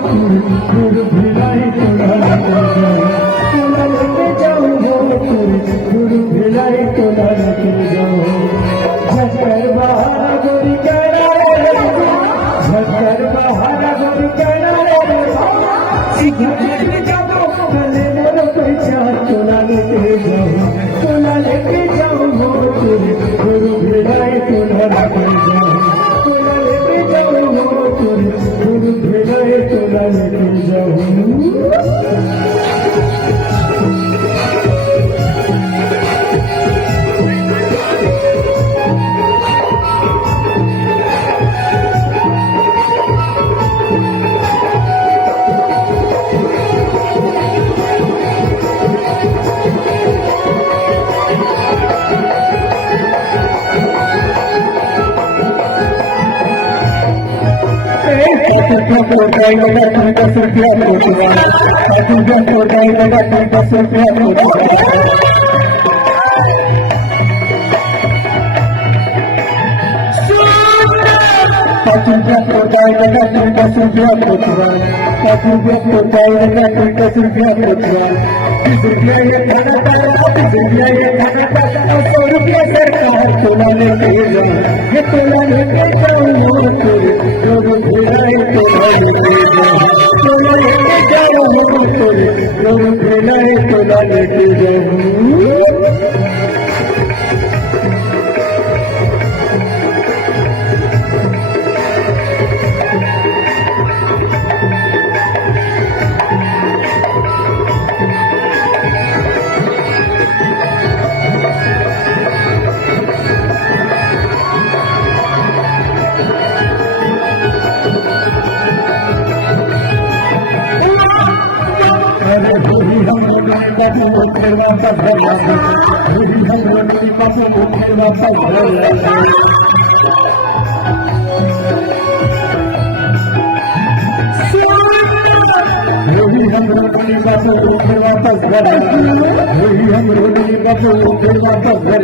गुरु भिलाई तोला लेके जाओ गुरु भिलाई तोला लेके जाओ झक्कर बहारा गोरी कहना झक्कर बहारा गोरी कहना सीधा लेके जाओ गले मोर पैसा तोला लेके जाओ गुरु भिलाई तोला लेके जाओ तोला लेके जाओ गुरु भिलाई तोला लेके जाओ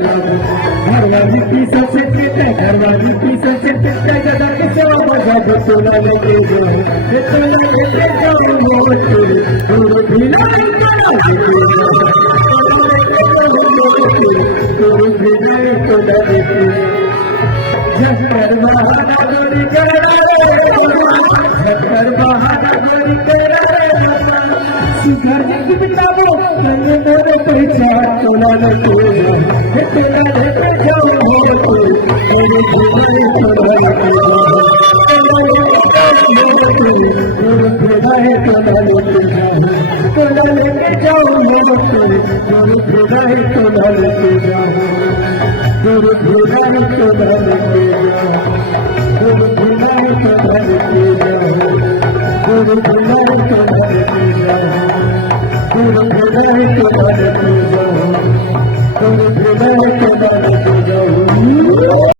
घरवाली की सबसे घरवाली की सबसे तोला लेके जाओ गुरु भिलाई तोला लेके झक्कर बहारा गोरी कहना झक्कर बहारा गोरी कहना सुधर की बिताओ गले मोर पैसा तोला लेके जाओ गुरु भिलाई तोला लेके तोला लेके जाओ गुरु भिलाई तोला लेके जाओ गुरु भिलाई तोला लेके जाओ गुरु भिलाई तोला लेके जाओ गुरु भिलाई तोला लेके जाओ गुरु भिलाई तोला लेके जाओ गुरु भिलाई